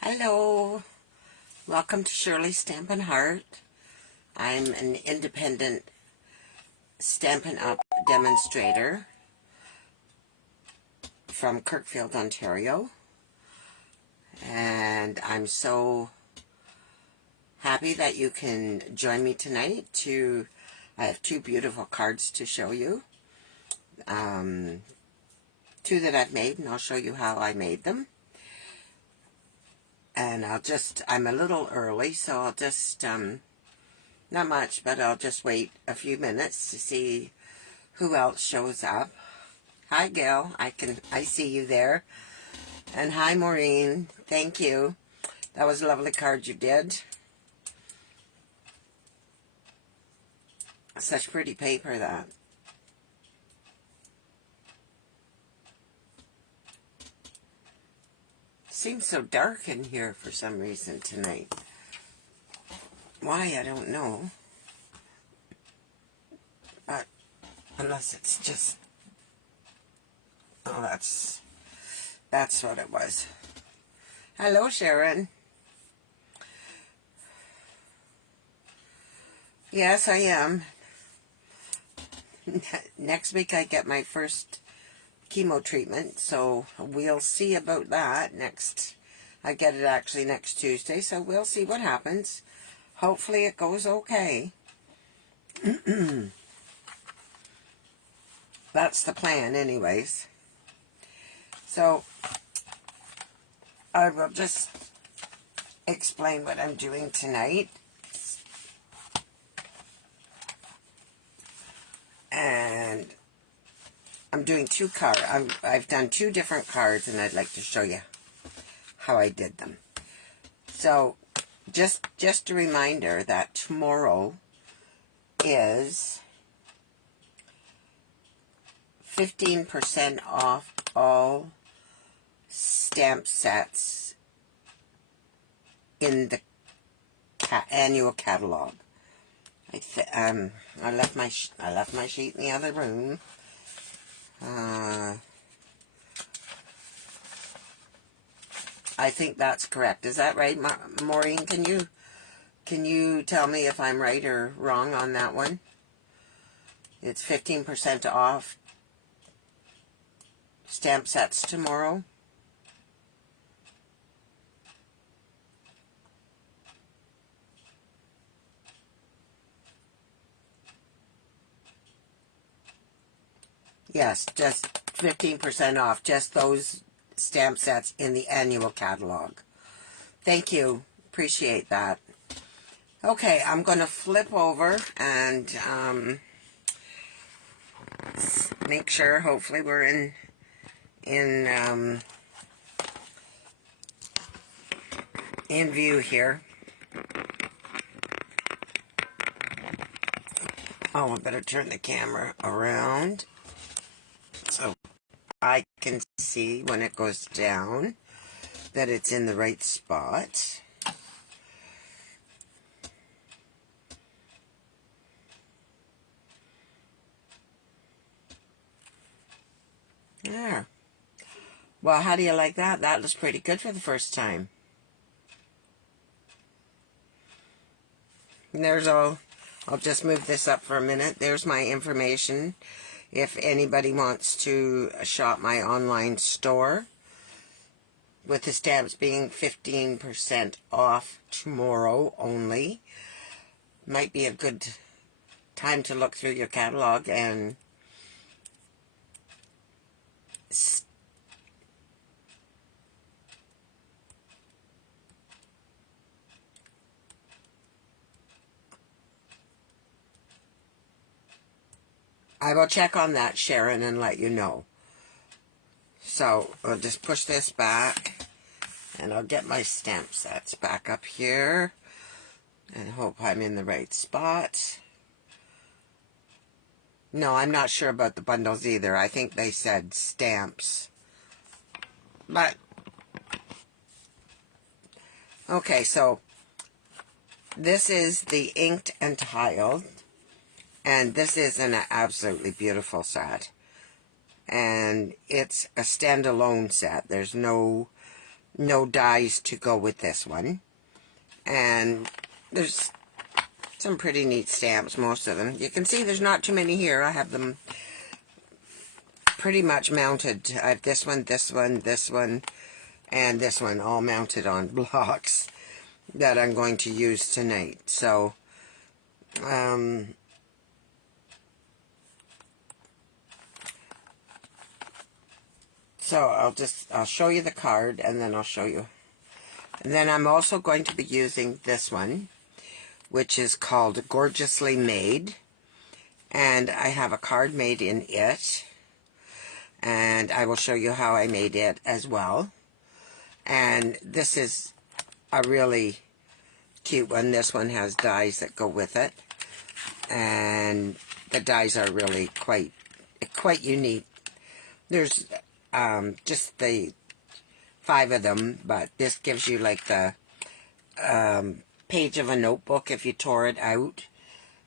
Hello, welcome to Shirley's Stampin' Heart. I'm an independent Stampin' Up! Demonstrator from Kirkfield, Ontario, and I'm so happy that you can join me tonight. I have two beautiful cards to show you, two that I've made, and I'll show you how I made them. And I'm a little early, so I'll just, not much, but I'll just wait a few minutes to see who else shows up. Hi, Gail. I see you there. And hi, Maureen. Thank you. That was a lovely card you did. Such pretty paper, that. Seems so dark in here for some reason tonight. Why, I don't know. But unless it's just... Oh, that's what it was. Hello, Sharon. Yes, I am. Next week I get my first chemo treatment, so we'll see about that next. I get it actually next Tuesday, so we'll see what happens. Hopefully it goes okay. That's the plan anyways. So I will just explain what I'm doing tonight. And I'm doing two cards. I've done two different cards, and I'd like to show you how I did them. So, just a reminder that tomorrow is 15% off all stamp sets in the annual catalog. I left my sheet in the other room. I think that's correct. Is that right, Maureen? Can you tell me if I'm right or wrong on that one? It's 15% off stamp sets tomorrow. Yes, just 15% off, just those stamp sets in the annual catalog. Thank you. Appreciate that. Okay, I'm going to flip over and make sure, hopefully we're in view here. Oh, I better turn the camera around so I can see when it goes down that it's in the right spot. There. Well, how do you like that? That looks pretty good for the first time. And there's all... I'll just move this up for a minute. There's my information if anybody wants to shop my online store, with the stamps being 15% off tomorrow only. Might be a good time to look through your catalog and I will check on that, Sharon, and let you know. So I'll just push this back, and I'll get my stamp sets back up here, and hope I'm in the right spot. No, I'm not sure about the bundles either. I think they said stamps. But, okay, so this is the inked and tiled, and this is an absolutely beautiful set. And it's a standalone set. There's no dies to go with this one. And there's some pretty neat stamps, most of them. You can see there's not too many here. I have them pretty much mounted. I have this one, this one, this one, and this one all mounted on blocks that I'm going to use tonight. So, I'll show you the card, and then I'll show you. And then I'm also going to be using this one, which is called Gorgeously Made. And I have a card made in it. And I will show you how I made it as well. And this is a really cute one. This one has dies that go with it. And the dies are really quite unique. There's just the 5 of them, but this gives you like the page of a notebook if you tore it out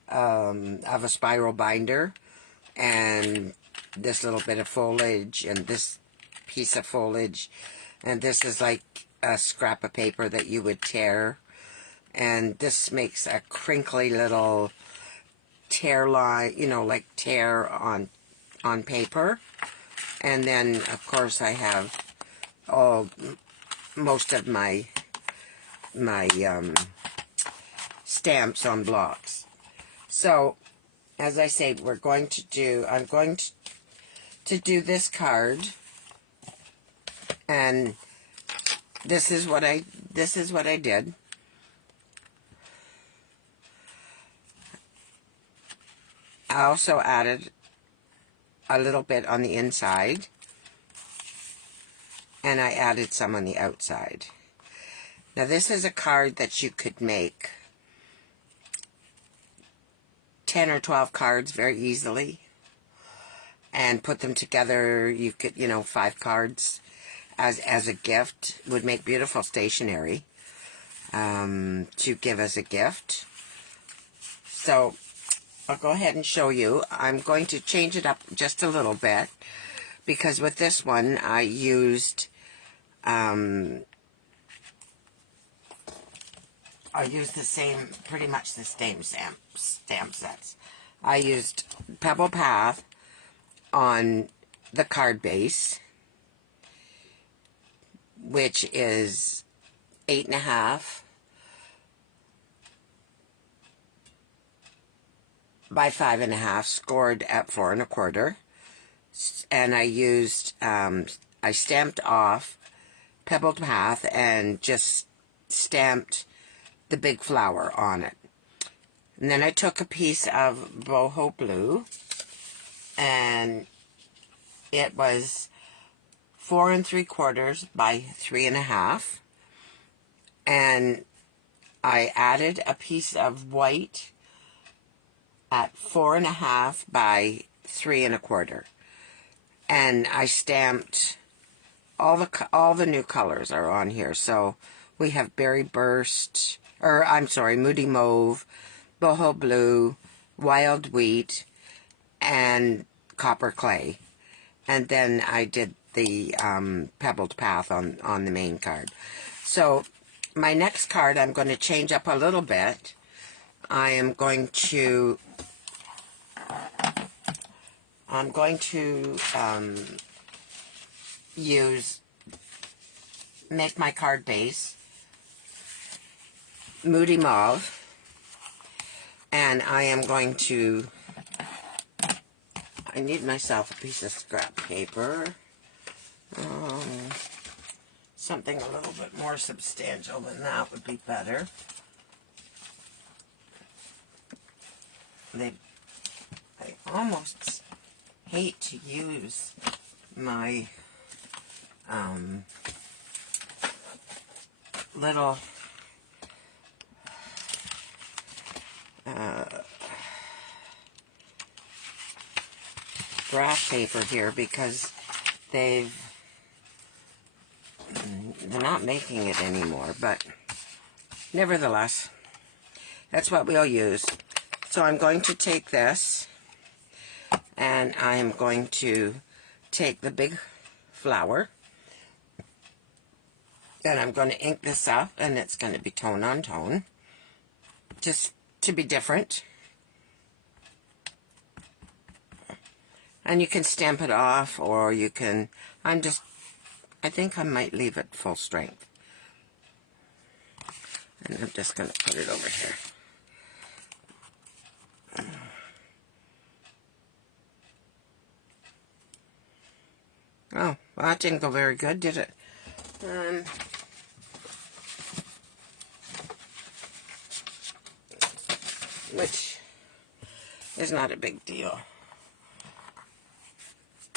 of a spiral binder, and this little bit of foliage, and this piece of foliage, and this is like a scrap of paper that you would tear, and this makes a crinkly little tear line, you know, like tear on paper. And then of course I have most of my stamps on blocks. So, as I say, I'm going to do this card, and this is what I did. I also added a little bit on the inside, and I added some on the outside. Now this is a card that you could make 10 or 12 cards very easily and put them together. You could, 5 cards as a gift would make beautiful stationery to give as a gift. So I'll go ahead and show you. I'm going to change it up just a little bit, because with this one I used pretty much the same stamp sets. I used Pebble Path on the card base, which is 8.5 by 5.5, scored at 4 1/4. And I used, I stamped off Pebbled Path and just stamped the big flower on it. And then I took a piece of boho blue, and it was 4 3/4 by 3.5, and I added a piece of white at 4.5 by 3 1/4, and I stamped all the new colors are on here. So we have Berry Burst, Moody Mauve, Boho Blue, Wild Wheat, and Copper Clay. And then I did the Pebbled Path on the main card. So my next card I'm going to change up a little bit. I am going to make my card base Moody Mauve, and I am going to, I need myself a piece of scrap paper, something a little bit more substantial than that would be better. I almost hate to use my little graph paper here because they're not making it anymore, but nevertheless, that's what we'll use. So I'm going to take this, and I'm going to take the big flower, and I'm going to ink this up, and it's going to be tone on tone, just to be different. And you can stamp it off, or you can, I think I might leave it full strength. And I'm just going to put it over here. Oh, well, that didn't go very good, did it? Which is not a big deal.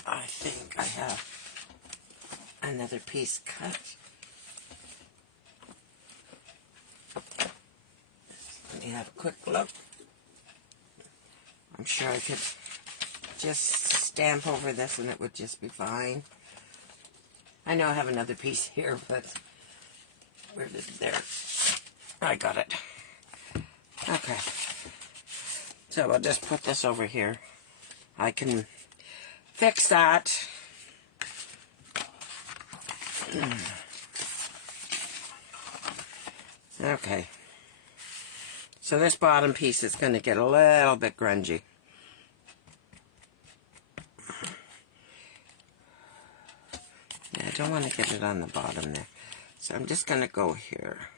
I think I have another piece cut. Let me have a quick look. I'm sure I could just stamp over this and it would just be fine. I know I have another piece here, but where did it? There. I got it. Okay. So I'll just put this over here. I can fix that. Okay. So this bottom piece is going to get a little bit grungy. Yeah, I don't want to get it on the bottom there. So I'm just going to go here.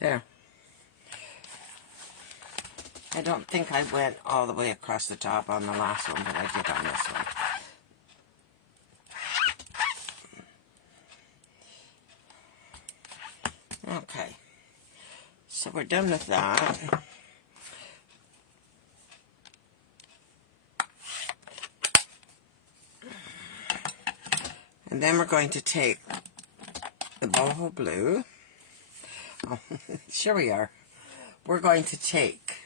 There. I don't think I went all the way across the top on the last one, but I did on this one. Okay. So we're done with that. And then we're going to take the boho blue. Oh, sure we are. We're going to take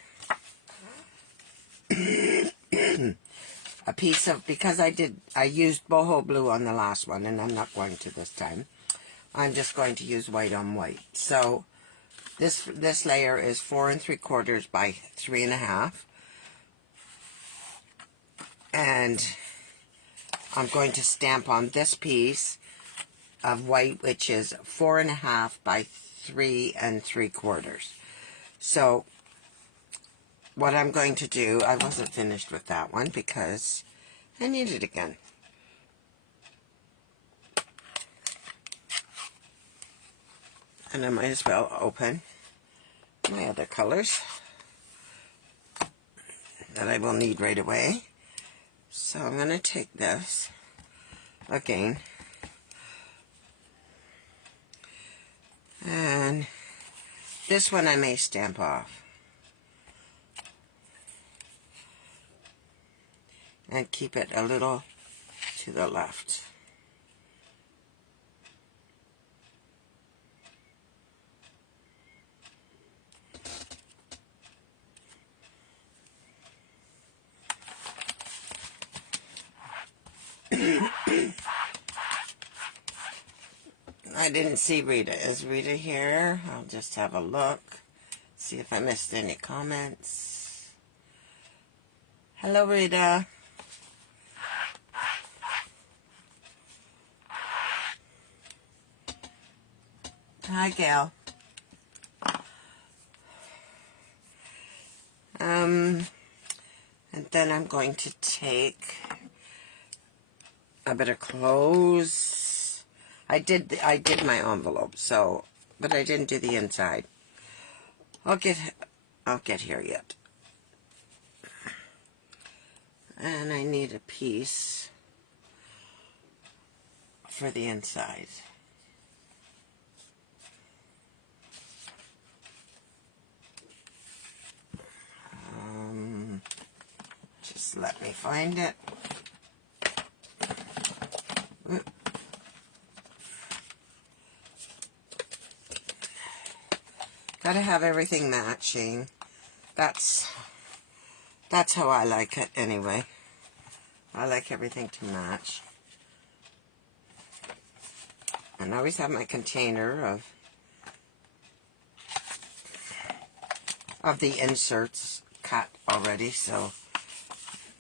a piece of, because I used boho blue on the last one, and I'm not going to this time. I'm just going to use white on white. So this layer is 4 3/4 by 3.5, and I'm going to stamp on this piece of white, which is 4.5 by 3 3/4. So what I'm going to do, I wasn't finished with that one because I need it again. And I might as well open my other colors that I will need right away. So I'm going to take this again, and this one I may stamp off and keep it a little to the left. I didn't see Rita. Is Rita here? I'll just have a look. See if I missed any comments. Hello, Rita. Hi, Gail. And then I'm going to take I better close. I did my envelope, so, but I didn't do the inside. I'll get here yet. And I need a piece for the inside. Just let me find it. Gotta have everything matching. That's how I like it anyway. I like everything to match. And I always have my container of the inserts cut already, so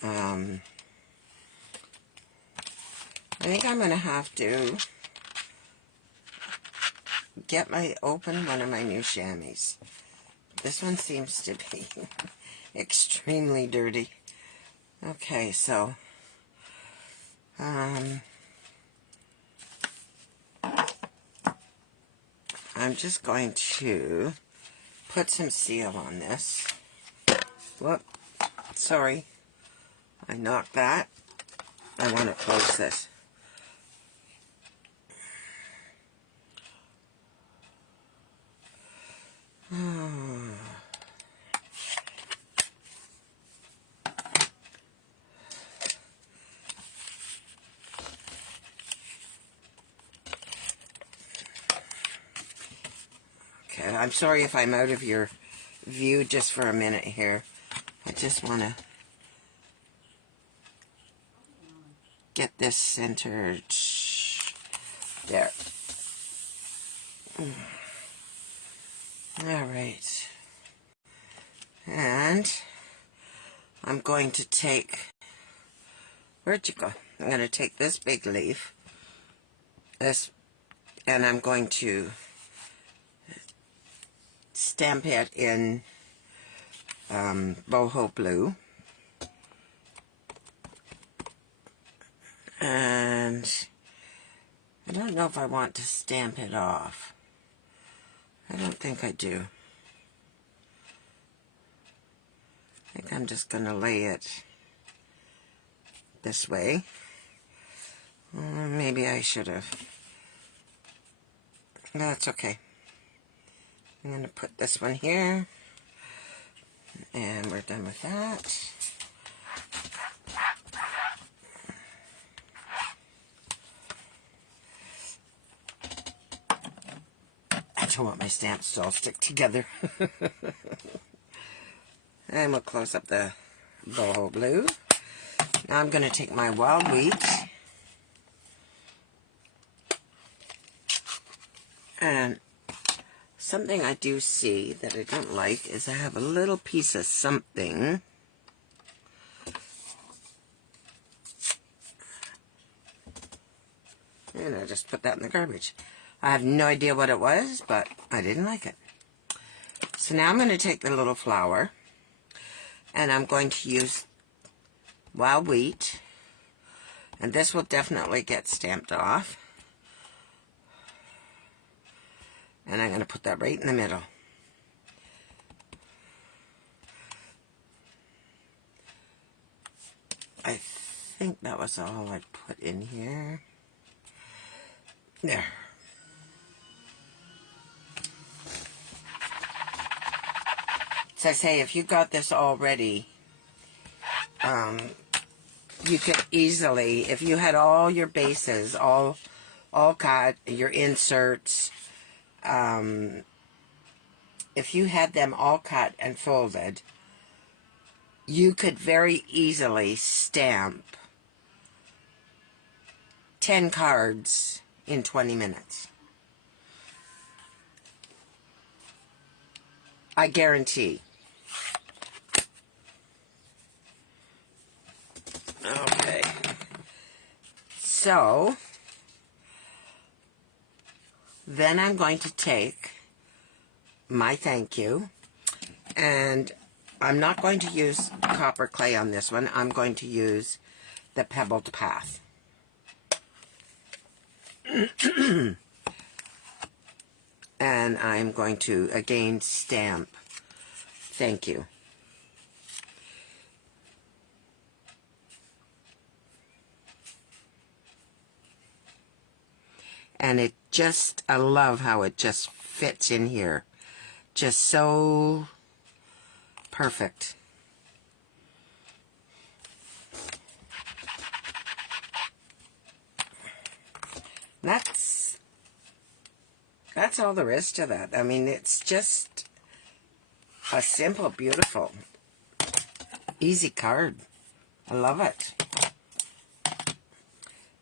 I think I'm gonna have to open one of my new chamois. This one seems to be extremely dirty. Okay, so I'm just going to put some seal on this. Whoop, sorry, I knocked that. I want to close this. Okay, I'm sorry if I'm out of your view just for a minute here. I just want to get this centered. There. Alright. And I'm going to take, where'd you go? I'm going to take this big leaf, and I'm going to stamp it in boho blue. And I don't know if I want to stamp it off. I don't think I do. I think I'm just going to lay it this way. Maybe I should have. No, that's okay. I'm going to put this one here. And we're done with that. I don't want my stamps to all stick together. And we'll close up the boho blue. Now I'm going to take my wild wheat and something I do see that I don't like is I have a little piece of something and I just put that in the garbage. I have no idea what it was, but I didn't like it. So now I'm going to take the little flower and I'm going to use wild wheat, and this will definitely get stamped off. And I'm going to put that right in the middle. I think that was all I put in here. There. So I say, if you got this already, you could easily, if you had all your bases, all cut, your inserts, if you had them all cut and folded, you could very easily stamp 10 cards in 20 minutes. I guarantee. Okay. So, then I'm going to take my thank you, and I'm not going to use copper clay on this one. I'm going to use the pebbled path. And I'm going to again stamp thank you. And it just, I love how it just fits in here. Just so perfect. That's all there is to that. I mean, it's just a simple, beautiful, easy card. I love it.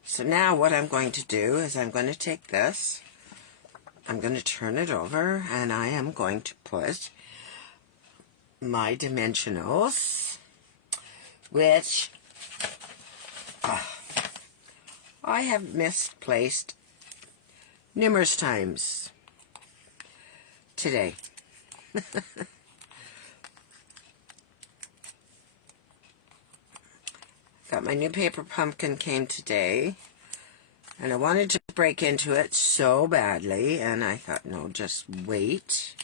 So now what I'm going to do is I'm going to take this, I'm going to turn it over, and I am going to put my dimensionals, which I have misplaced numerous times today. Got my new paper pumpkin came today, and I wanted to break into it so badly, and I thought, no, just wait.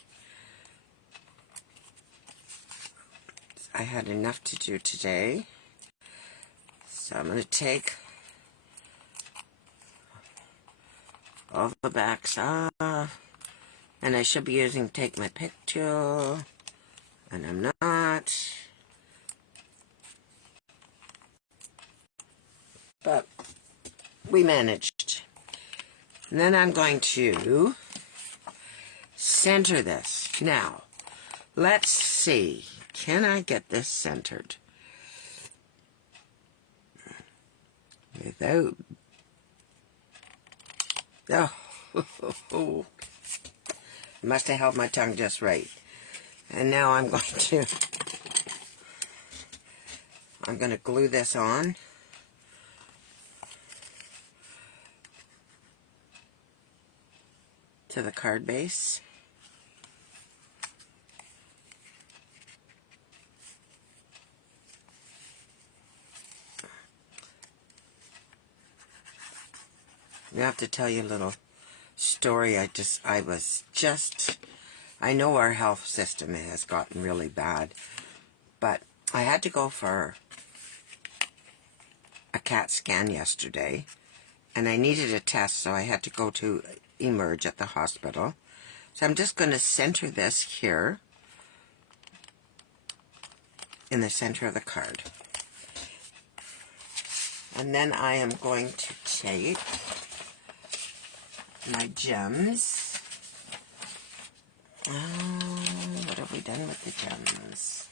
I had enough to do today, so I'm going to take all the backs off, and I should be using take my pick tool, and I'm not. But we managed. And then I'm going to center this. Now, let's see. Can I get this centered without... Oh, must have held my tongue just right. And now I'm going to glue this on. To the card base. I have to tell you a little story. I know our health system has gotten really bad, but I had to go for a CAT scan yesterday, and I needed a test, so I had to go to Emerge at the hospital. So I'm just going to center this here in the center of the card. And then I am going to take my gems. What have we done with the gems?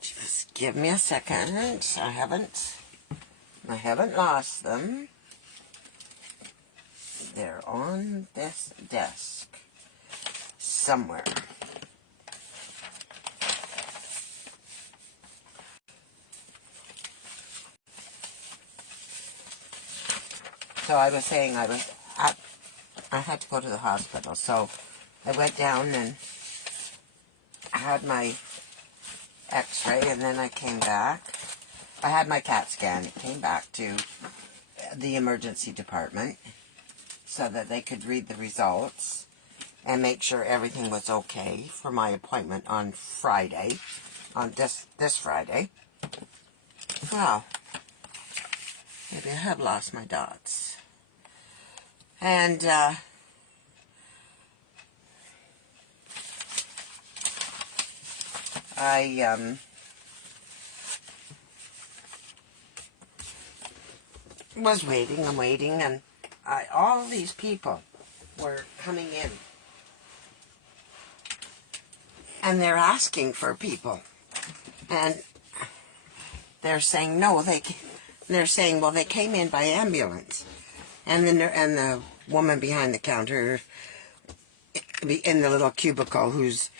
Just give me a second. I haven't lost them. They're on this desk somewhere. So I was saying I had to go to the hospital. So I went down and had my x-ray, and then I came back. I had my CAT scan. It came back to the emergency department so that they could read the results and make sure everything was okay for my appointment on Friday, on this Friday. Well, maybe I have lost my dots. And I was waiting and waiting, and all these people were coming in, and they're asking for people, and they're saying no. They're saying, well, they came in by ambulance, and the woman behind the counter in the little cubicle who's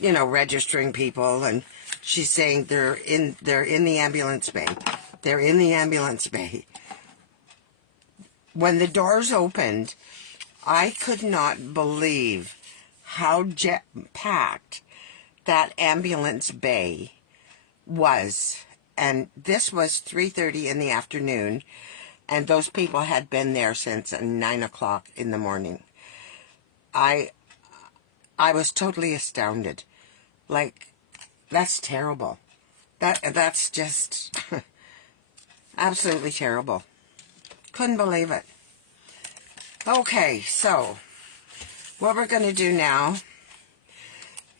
registering people, and she's saying they're in the ambulance bay. They're in the ambulance bay. When the doors opened, I could not believe how jet-packed that ambulance bay was. and this was 3:30 in the afternoon, and those people had been there since 9 o'clock in the morning. I was totally astounded. Like, that's terrible. That's just absolutely terrible. Couldn't believe it. Okay, so what we're going to do now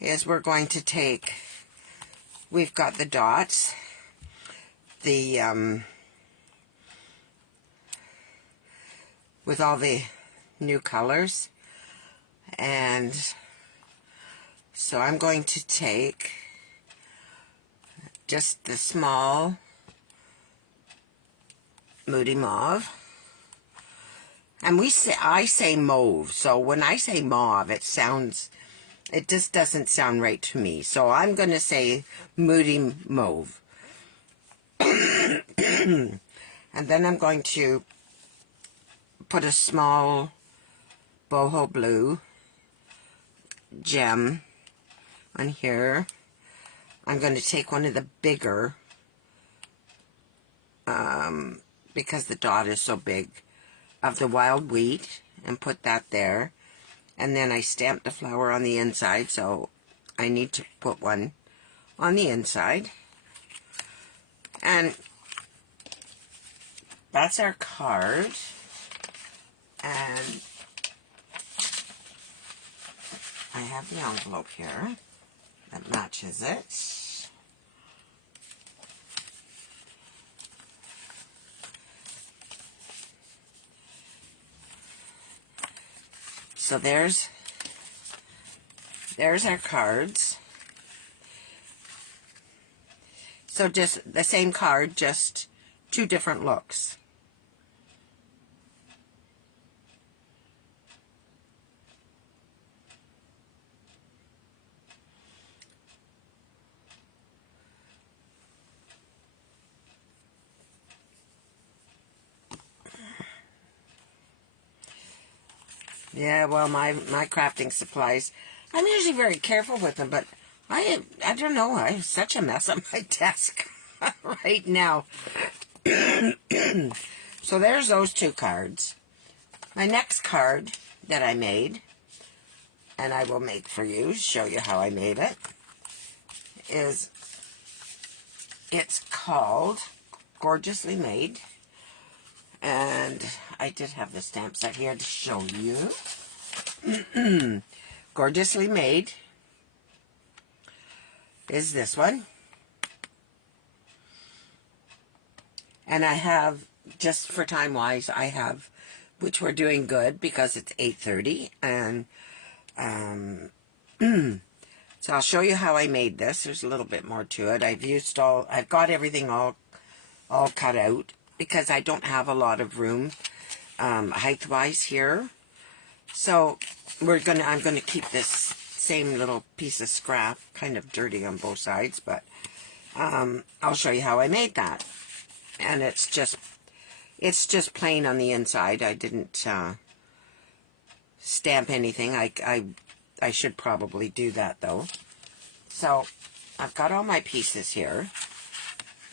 is we're going to take, we've got the dots, the with all the new colors, and so I'm going to take just the small Moody Mauve, and I say mauve, so when I say mauve it just doesn't sound right to me, so I'm going to say Moody Mauve. And then I'm going to put a small boho blue gem on here. I'm going to take one of the bigger, because the dot is so big, of the wild wheat, and put that there. And then I stamped the flower on the inside, so I need to put one on the inside. And that's our card. And I have the envelope here that matches it. So there's our cards. So just the same card, just two different looks. Yeah, well, my crafting supplies, I'm usually very careful with them, but I don't know, I have such a mess on my desk right now. So there's those two cards. My next card that I made, and I will make for you, show you how I made it, it's called Gorgeously Made. And I did have the stamp set here to show you. Gorgeously Made is this one. And I have, just for time-wise, I have, which we're doing good because it's 8:30. And so I'll show you how I made this. There's a little bit more to it. I've got everything all cut out, because I don't have a lot of room height-wise here. So I'm gonna keep this same little piece of scrap, kind of dirty on both sides, but I'll show you how I made that. And it's just plain on the inside. I didn't stamp anything. I should probably do that though. So I've got all my pieces here.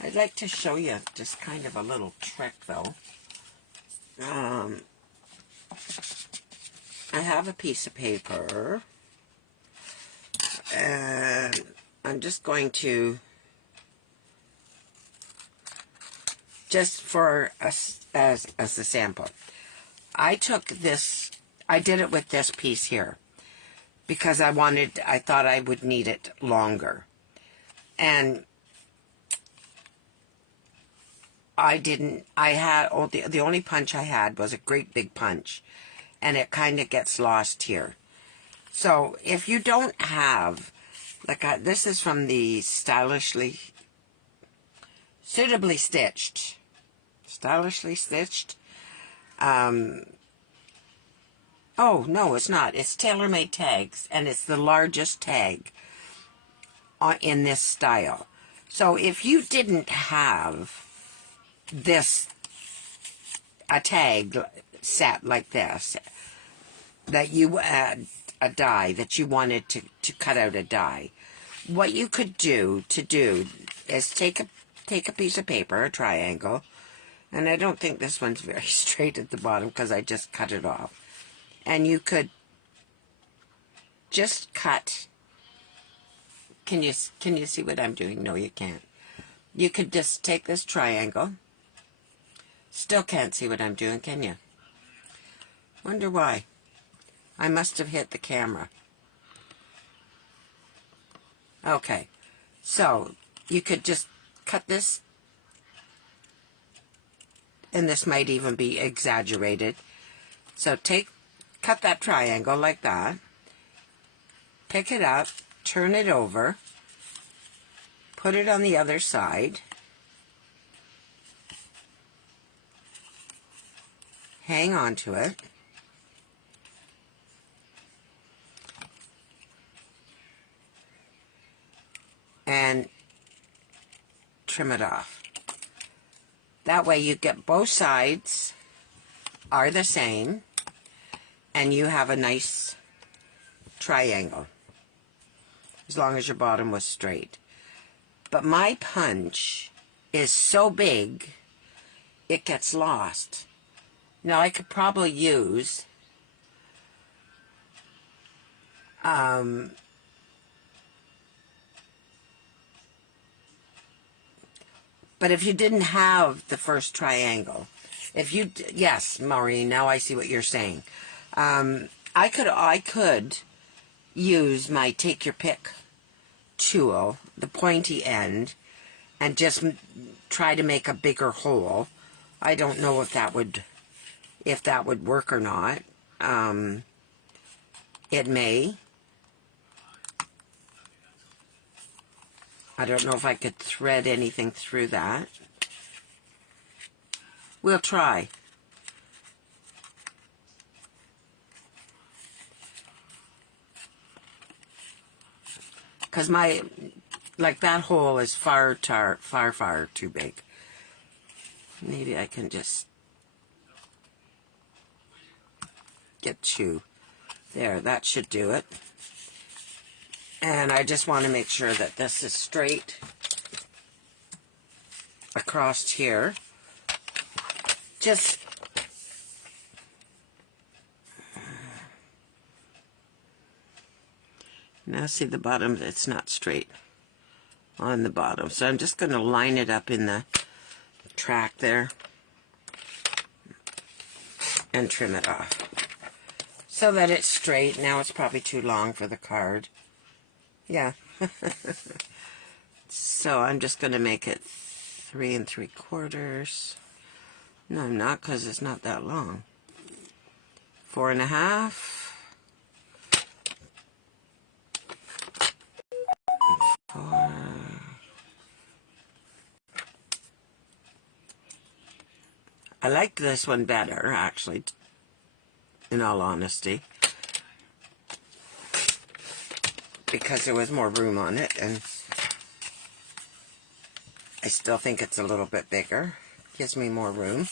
I'd like to show you just kind of a little trick, though. I have a piece of paper, and I'm just going to, just for as a sample, I did it with this piece here, because I thought I would need it longer. And the only punch I had was a great big punch, and it kind of gets lost here. So if you don't have, this is from the Suitably Stitched. Oh, no, it's not. It's Tailor-Made Tags, and it's the largest tag in this style. So if you didn't have a tag set like this, that you had a die, that you wanted to cut out a die, what you could do is take take a piece of paper, a triangle, and I don't think this one's very straight at the bottom because I just cut it off. And you could just cut. Can you see what I'm doing? No, you can't. You could just take this triangle. Still can't see what I'm doing, can you? Wonder why. I must have hit the camera. Okay, so you could just cut this, and this might even be exaggerated. So cut that triangle like that, pick it up, turn it over, put it on the other side, hang on to it, and trim it off. That way you get both sides are the same, and you have a nice triangle, as long as your bottom was straight. But my punch is so big, it gets lost. Now I could probably use but if you didn't have the first triangle, yes, Maureen, now I see what you're saying. I could use my take your pick tool, the pointy end, and just try to make a bigger hole. I don't know if that would work or not. It may. I don't know if I could thread anything through that. We'll try. Because that hole is far too big. Maybe I can just get you there. That should do it. And I just want to make sure that this is straight across here. Just now see the bottom, it's not straight on the bottom. So I'm just going to line it up in the track there and trim it off so that it's straight. Now it's probably too long for the card. Yeah. So I'm just going to make it 3 3/4. No, I'm not, because it's not that long. 4 1/2. 4. I like this one better, actually, in all honesty, because there was more room on it, and I still think it's a little bit bigger. Gives me more room,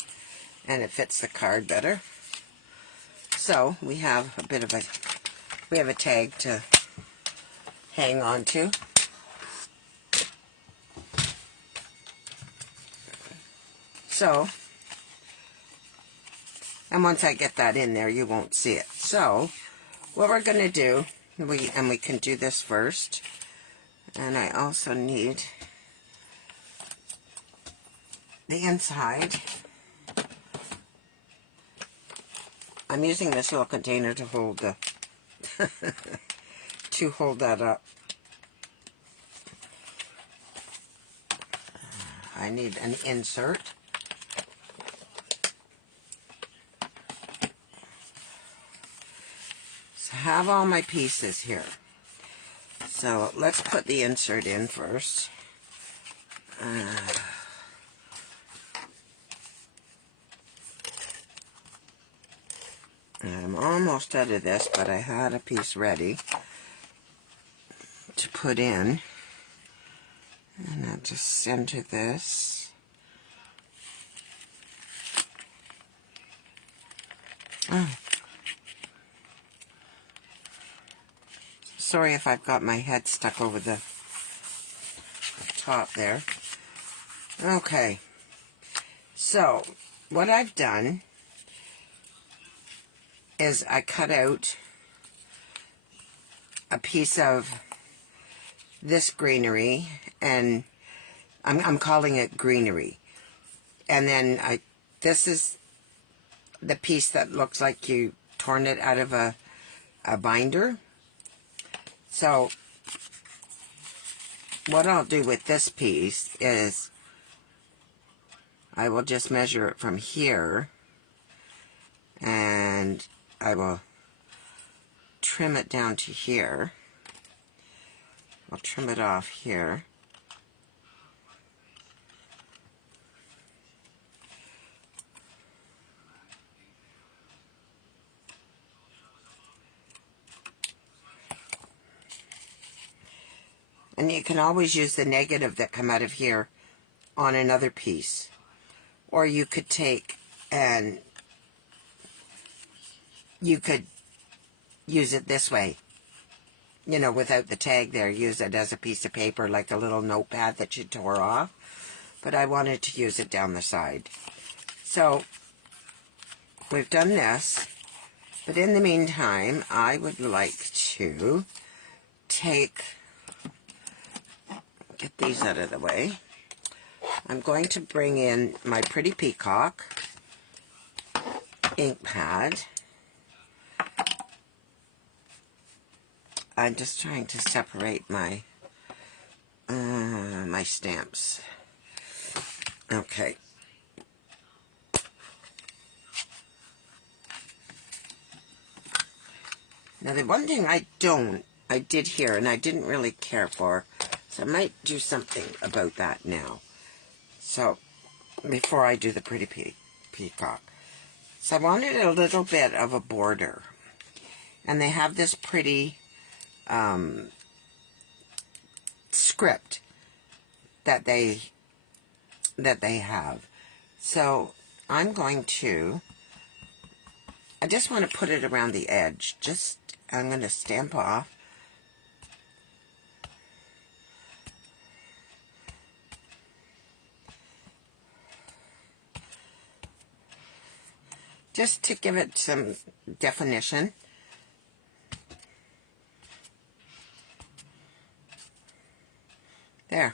and it fits the card better. So we have a tag to hang on to. So, and once I get that in there, you won't see it. So what we're going to do, we can do this first, and I also need the inside. I'm using this little container to hold the to hold that up. I need an insert. So I have all my pieces here. So let's put the insert in first. I'm almost out of this, but I had a piece ready to put in. And I'll just center this. Oh. Sorry if I've got my head stuck over the top there. Okay, so what I've done is I cut out a piece of this greenery, and I'm calling it greenery. And then this is the piece that looks like you torn it out of a binder. So what I'll do with this piece is I will just measure it from here, and I will trim it down to here. I'll trim it off here. And you can always use the negative that come out of here on another piece. Or you could take and you could use it this way. You know, without the tag there. Use it as a piece of paper, like a little notepad that you tore off. But I wanted to use it down the side. So, we've done this. But in the meantime, I would like to get these out of the way. I'm going to bring in my Pretty Peacock ink pad. I'm just trying to separate my my stamps. Okay. Now the one thing I did here, and I didn't really care for, so I might do something about that now. So, before I do the Pretty Peacock. So I wanted a little bit of a border. And they have this pretty script that they have. So I'm going to, I just want to put it around the edge. I'm going to stamp off. Just to give it some definition. There.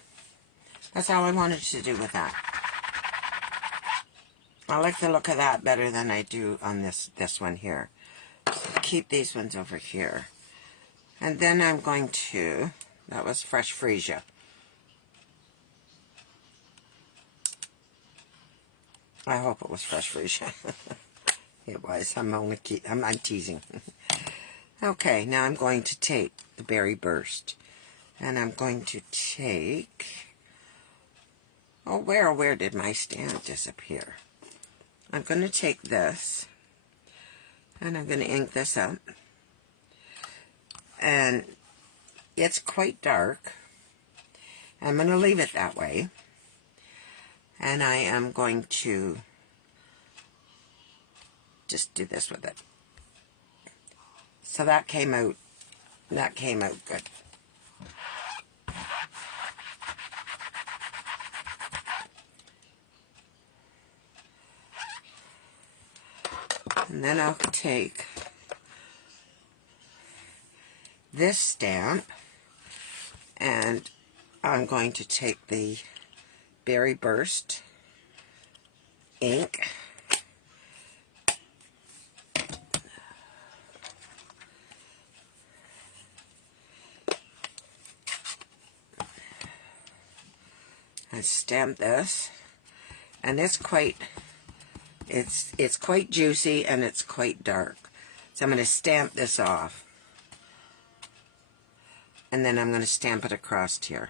That's all I wanted to do with that. I like the look of that better than I do on this one here. So keep these ones over here. And then I'm going to, that was fresh freesia. I hope it was fresh freesia. It was. I'm teasing. Okay, now I'm going to take the Berry Burst. And I'm going to take... Oh, where did my stamp disappear? I'm going to take this. And I'm going to ink this up. And it's quite dark. I'm going to leave it that way. And I am going to just do this with it. So that came out good. And then I'll take this stamp, and I'm going to take the Berry Burst ink, and stamp this, and it's quite juicy and it's quite dark. So I'm going to stamp this off, and then I'm going to stamp it across here.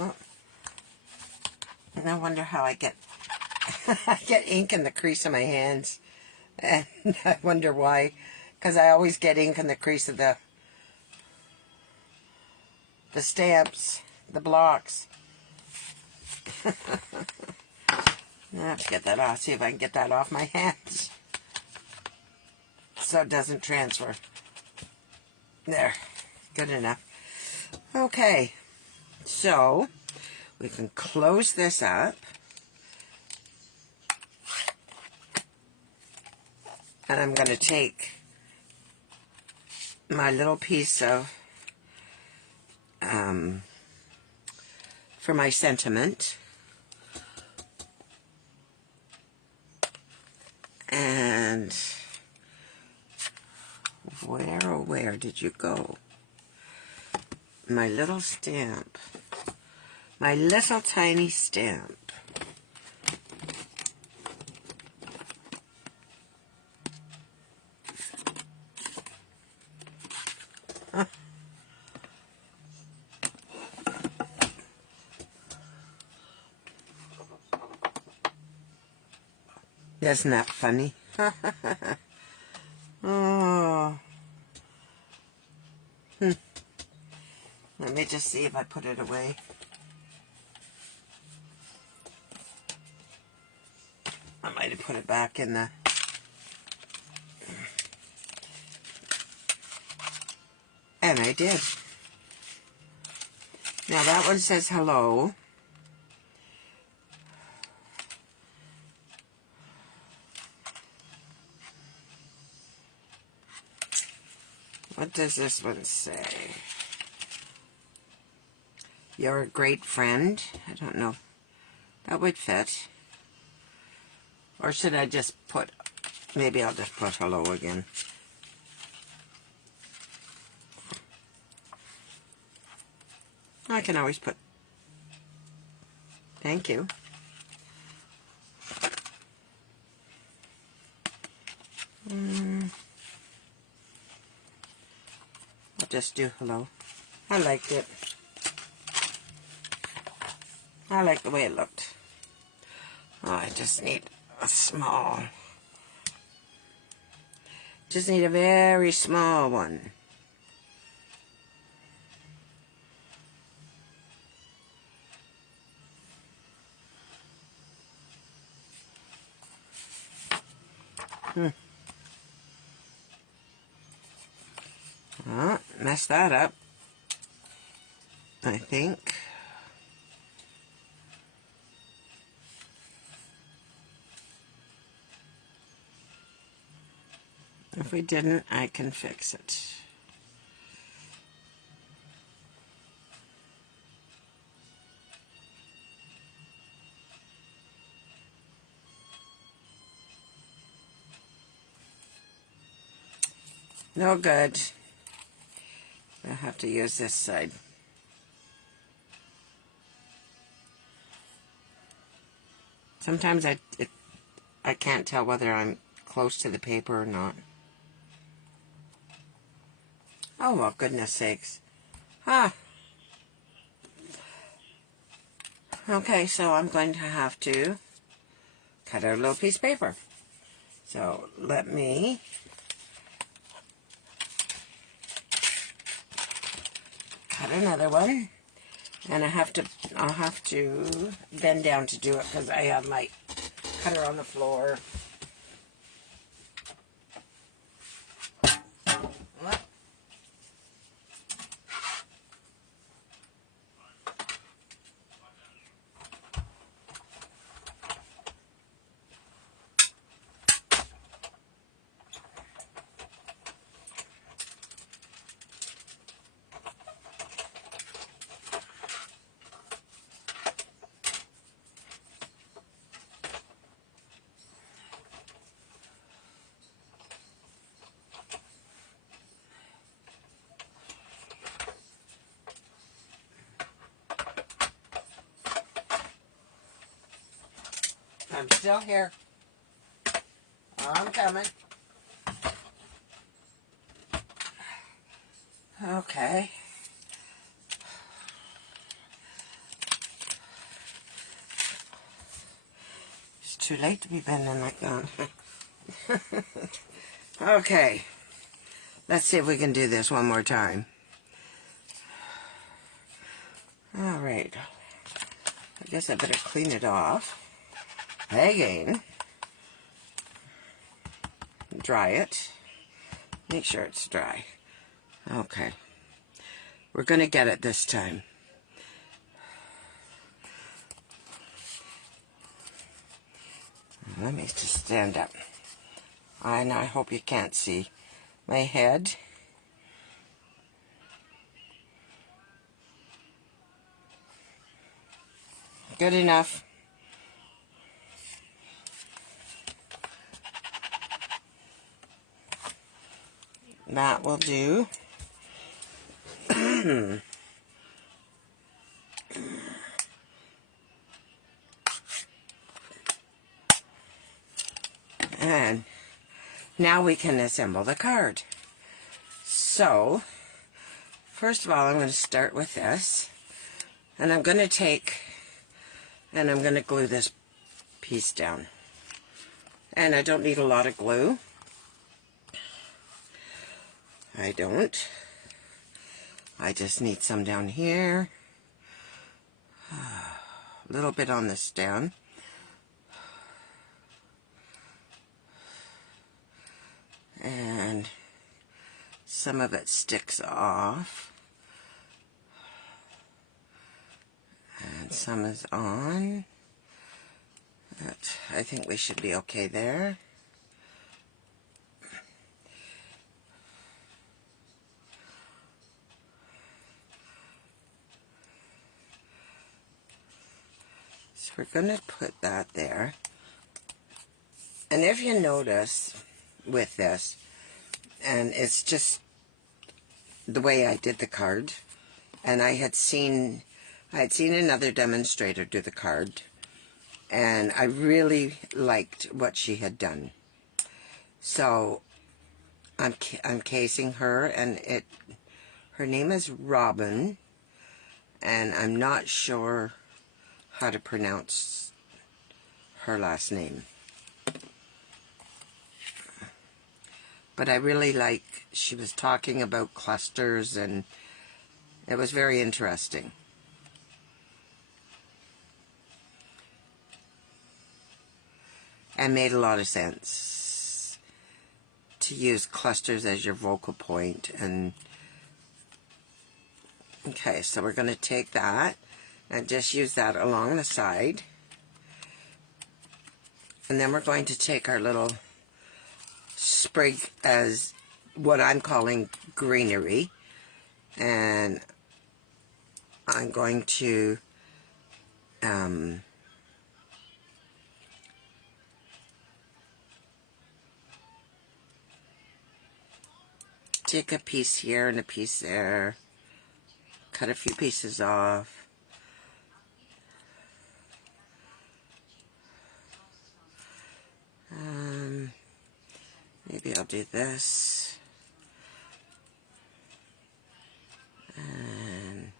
Oh, and I wonder how I get I get ink in the crease of my hands, and I wonder why, because I always get ink in the crease of the stamps, the blocks. I have to get that off, see if I can get that off my hands so it doesn't transfer. There, good enough. Okay, so we can close this up. And I'm going to take my little piece of, for my sentiment. And where, oh where did you go? My little stamp. My little tiny stamp. Isn't that funny? Oh. Let me just see if I put it away. I might have put it back in the... And I did. Now that one says hello. What does this one say? You're a great friend. I don't know. That would fit. Or should I just put... Maybe I'll just put hello again. I can always put thank you. I'll just do hello. I liked it. I like the way it looked. Oh, I just need a small. Just need a very small one. Oh, messed that up, I think. If we didn't, I can fix it. No good. I have to use this side. Sometimes I can't tell whether I'm close to the paper or not. Oh, well, goodness sakes. Ah. Okay, so I'm going to have to cut out a little piece of paper. So let me cut another one. And I'll have to bend down to do it because I have my cutter on the floor. I'm still here. I'm coming. Okay. It's too late to be bending like that. Okay. Let's see if we can do this one more time. All right. I guess I better clean it off. again. Dry it. Make sure it's dry. Okay. We're going to get it this time. Let me just stand up. And I hope you can't see my head. Good enough. That will do. And now we can assemble the card. So, first of all, I'm going to start with this. And I'm going to take, and I'm going to glue this piece down. And I don't need a lot of glue. I don't. I just need some down here. A little bit on the stem. And some of it sticks off. And some is on. But I think we should be okay there. So we're going to put that there. And if you notice with this, and it's just the way I did the card, and I had seen another demonstrator do the card, and I really liked what she had done. So I'm casing her, and her name is Robin, and I'm not sure how to pronounce her last name. But I really like, she was talking about clusters, and it was very interesting. And made a lot of sense to use clusters as your focal point. And okay, so we're going to take that and just use that along the side. And then we're going to take our little sprig as what I'm calling greenery, and I'm going to take a piece here and a piece there, cut a few pieces off. Maybe I'll do this. And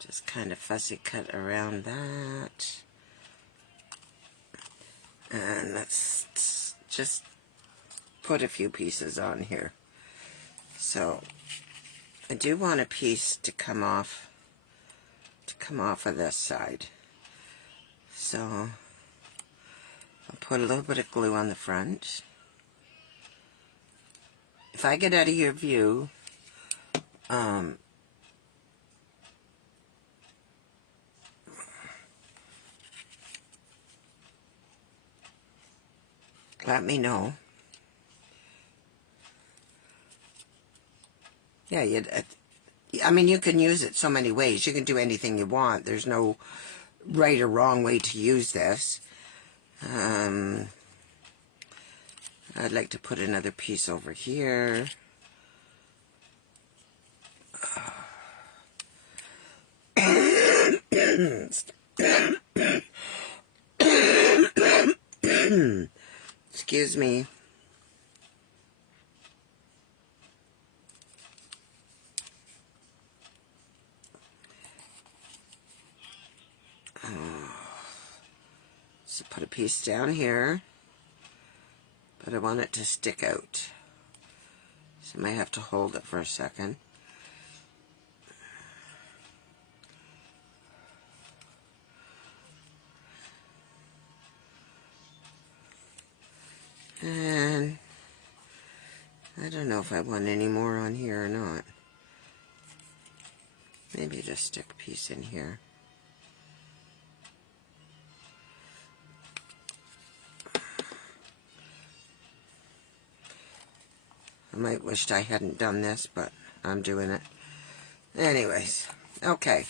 just kind of fussy cut around that. And let's just put a few pieces on here. So I do want a piece to come off of this side. So I'll put a little bit of glue on the front. If I get out of your view, let me know. Yeah, I mean, you can use it so many ways. You can do anything you want. There's no right or wrong way to use this. I'd like to put another piece over here. Excuse me. So put a piece down here, but I want it to stick out. So I might have to hold it for a second. And I don't know if I want any more on here or not. Maybe just stick a piece in here. I might wished I hadn't done this, but I'm doing it. Anyways, okay.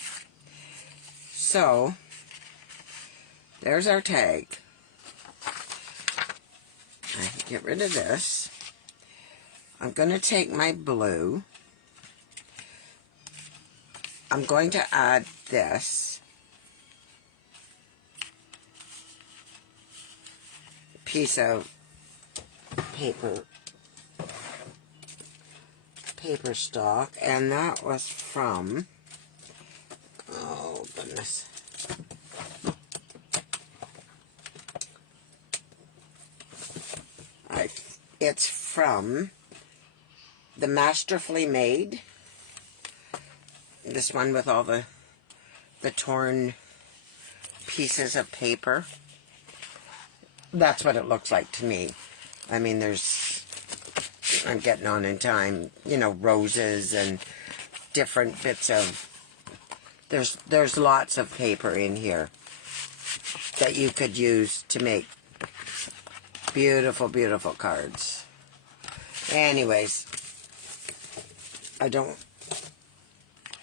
So, there's our tag. I can get rid of this. I'm going to take my blue. I'm going to add this piece of paper stock, and that was from, oh goodness, it's from the Masterfully Made, this one with all the torn pieces of paper. That's what it looks like to me. I mean, I'm getting on in time, you know, roses and different bits of, there's lots of paper in here that you could use to make beautiful, beautiful cards. Anyways, I don't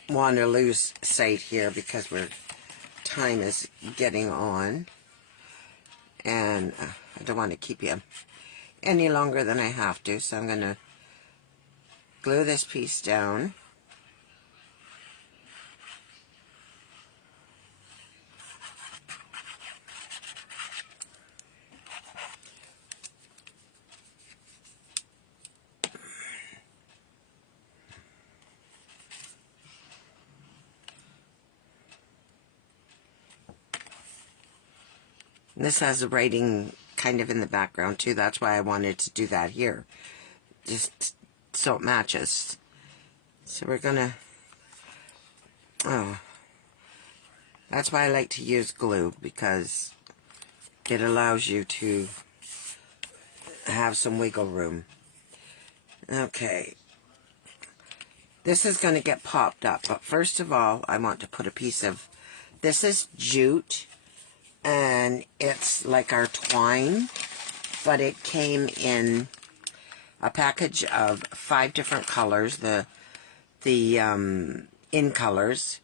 want to lose sight here because time is getting on, and I don't want to keep you any longer than I have to, so I'm going to glue this piece down. This has the writing kind of in the background too. That's why I wanted to do that here, just so it matches. So we're gonna, that's why I like to use glue, because it allows you to have some wiggle room. Okay, this is going to get popped up, but first of all I want to put a piece of, this is jute, and it's like our twine, but it came in a package of 5 different colors, the in colors,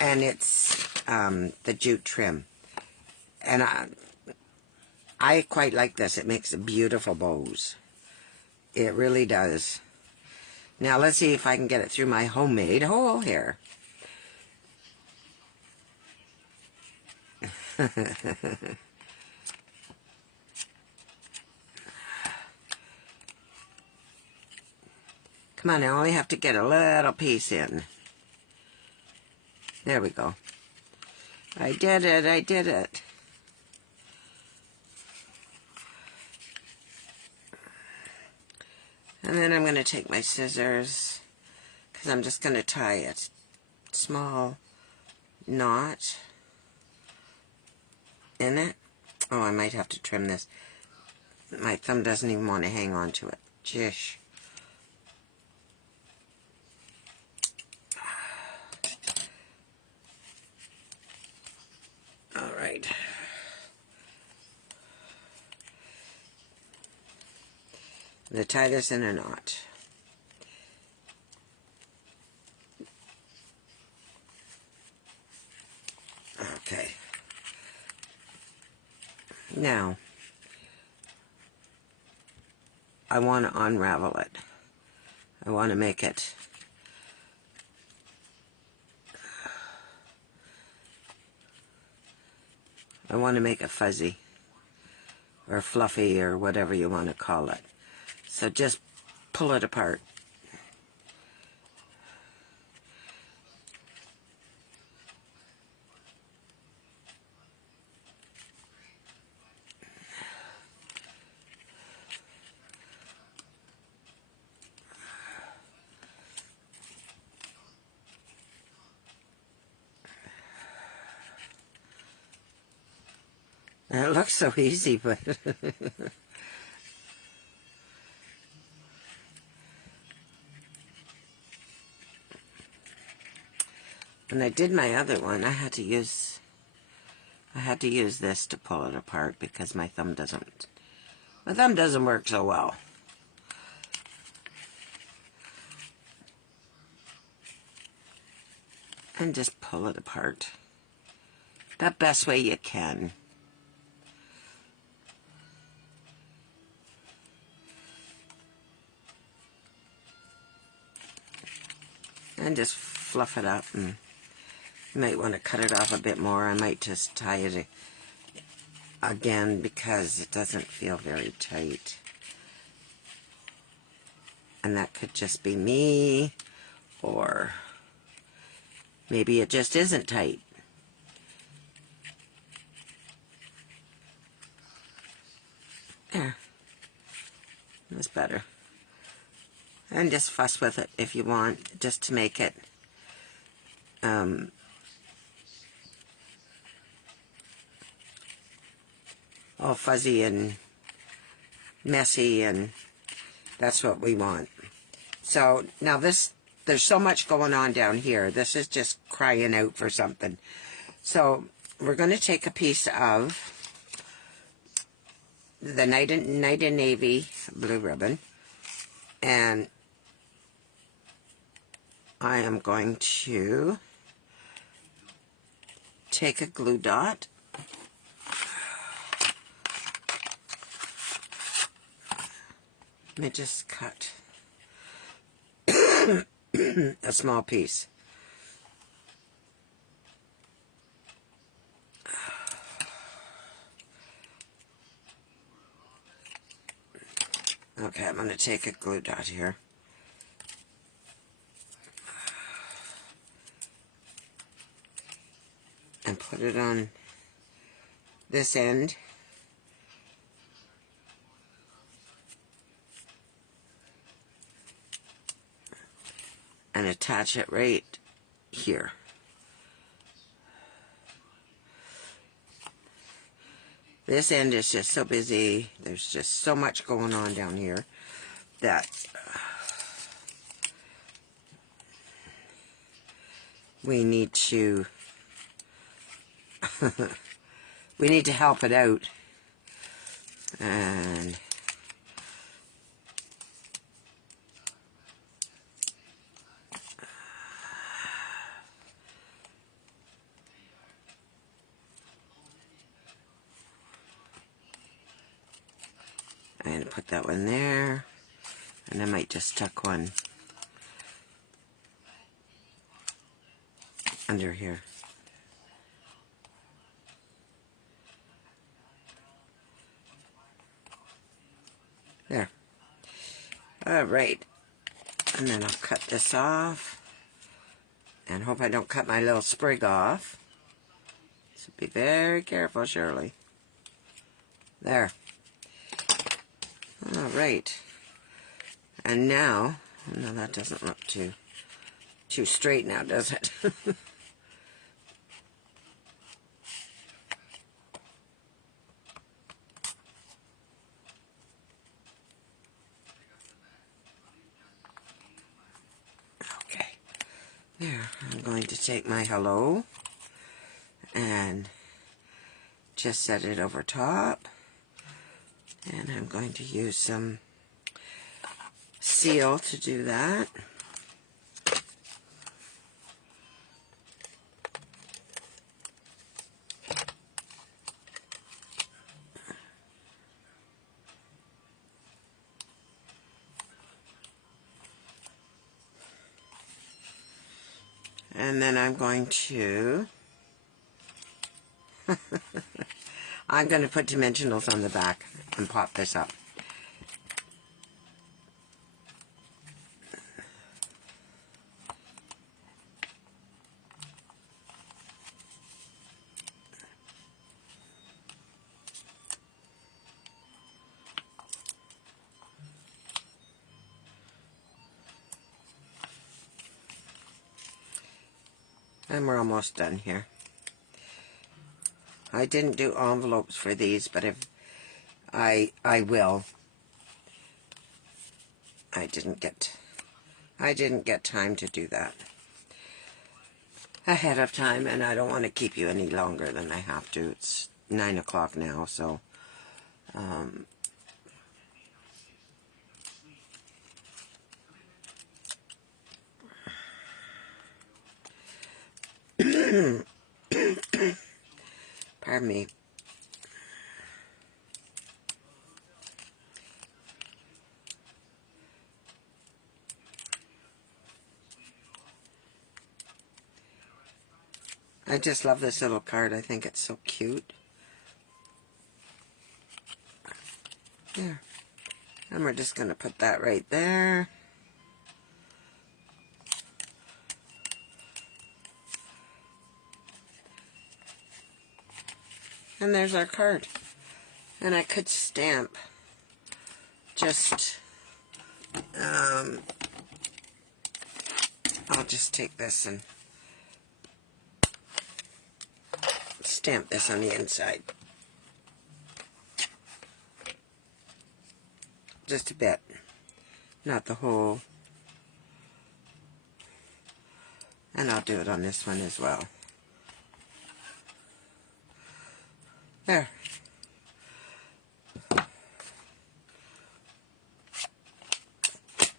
and it's the jute trim, and I quite like this. It makes beautiful bows. It really does. Now let's see if I can get it through my homemade hole here. Come on, I only have to get a little piece in. There we go. I did it, I did it. And then I'm going to take my scissors, because I'm just going to tie a small knot in it. Oh, I might have to trim this. My thumb doesn't even want to hang on to it. Jish. All right. I'm going to tie this in a knot. Okay. Now, I want to unravel it. I want to make it fuzzy or fluffy or whatever you want to call it. So just pull it apart. It looks so easy, but When I did my other one, I had to use this to pull it apart because my thumb doesn't work so well. And just pull it apart the best way you can. And just fluff it up, and you might want to cut it off a bit more. I might just tie it again because it doesn't feel very tight. And that could just be me, or maybe it just isn't tight. There. That's better. And just fuss with it if you want, just to make it all fuzzy and messy, and that's what we want. So now there's so much going on down here. This is just crying out for something. So we're going to take a piece of the Night and Navy blue ribbon, and I am going to take a glue dot Let me just cut a small piece. Okay, I'm going to take a glue dot here. And put it on this end. And attach it right here. This end is just so busy. There's just so much going on down here that we need to we need to help it out. And I'm going to put that one there, and I might just tuck one under here. There. Alright. And then I'll cut this off. And hope I don't cut my little sprig off. So be very careful, Shirley. There. Alright. And now, no, that doesn't look too straight now, does it? Okay. There, I'm going to take my hello and just set it over top. And I'm going to use some seal to do that. And then I'm going to I'm going to put dimensionals on the back and pop this up. And we're almost done here. I didn't do envelopes for these, but if I will. I didn't get time to do that. ahead of time, and I don't want to keep you any longer than I have to. It's 9 o'clock now, so pardon me. I just love this little card. I think it's so cute. There. And we're just going to put that right there. And there's our card. And I could stamp just, I'll just take this and stamp this on the inside. Just a bit. Not the whole. And I'll do it on this one as well. There.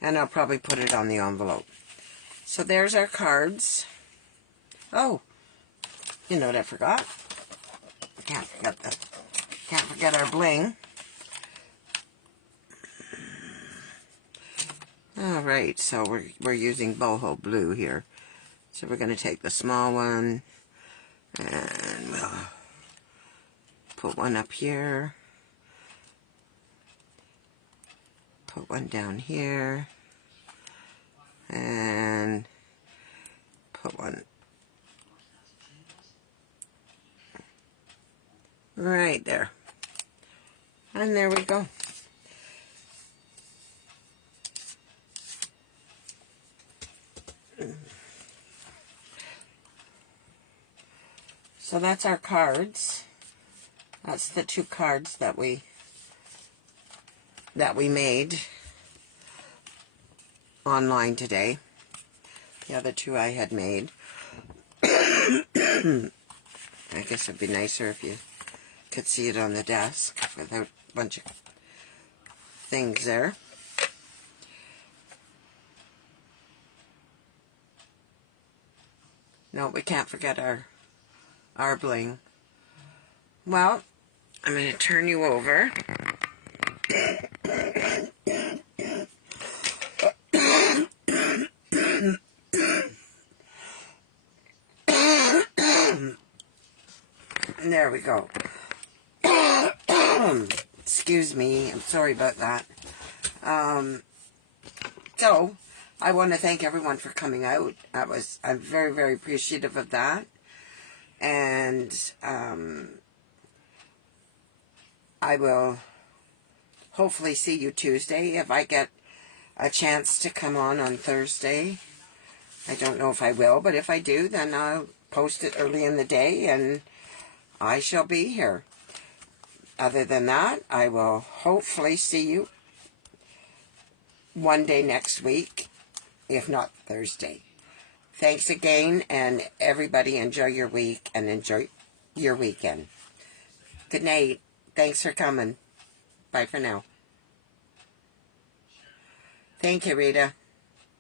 And I'll probably put it on the envelope. So there's our cards. Oh, you know what I forgot? Can't forget our bling. All right, so we're using boho blue here. So we're going to take the small one and we'll put one up here. Put one down here. And put one right there. And there we go. So that's our cards. That's the 2 cards that we made online today. The other 2 I had made. I guess it'd be nicer if you could see it on the desk without a bunch of things there. No, we can't forget our bling. Well, I'm going to turn you over. And there we go. Excuse me, I'm sorry about that. So, I want to thank everyone for coming out. I'm very, very appreciative of that. And I will hopefully see you Tuesday. If I get a chance to come on Thursday, I don't know if I will, but if I do, then I'll post it early in the day and I shall be here. Other than that, I will hopefully see you one day next week, if not Thursday. Thanks again, and everybody enjoy your week and enjoy your weekend. Good night. Thanks for coming. Bye for now. Thank you, Rita.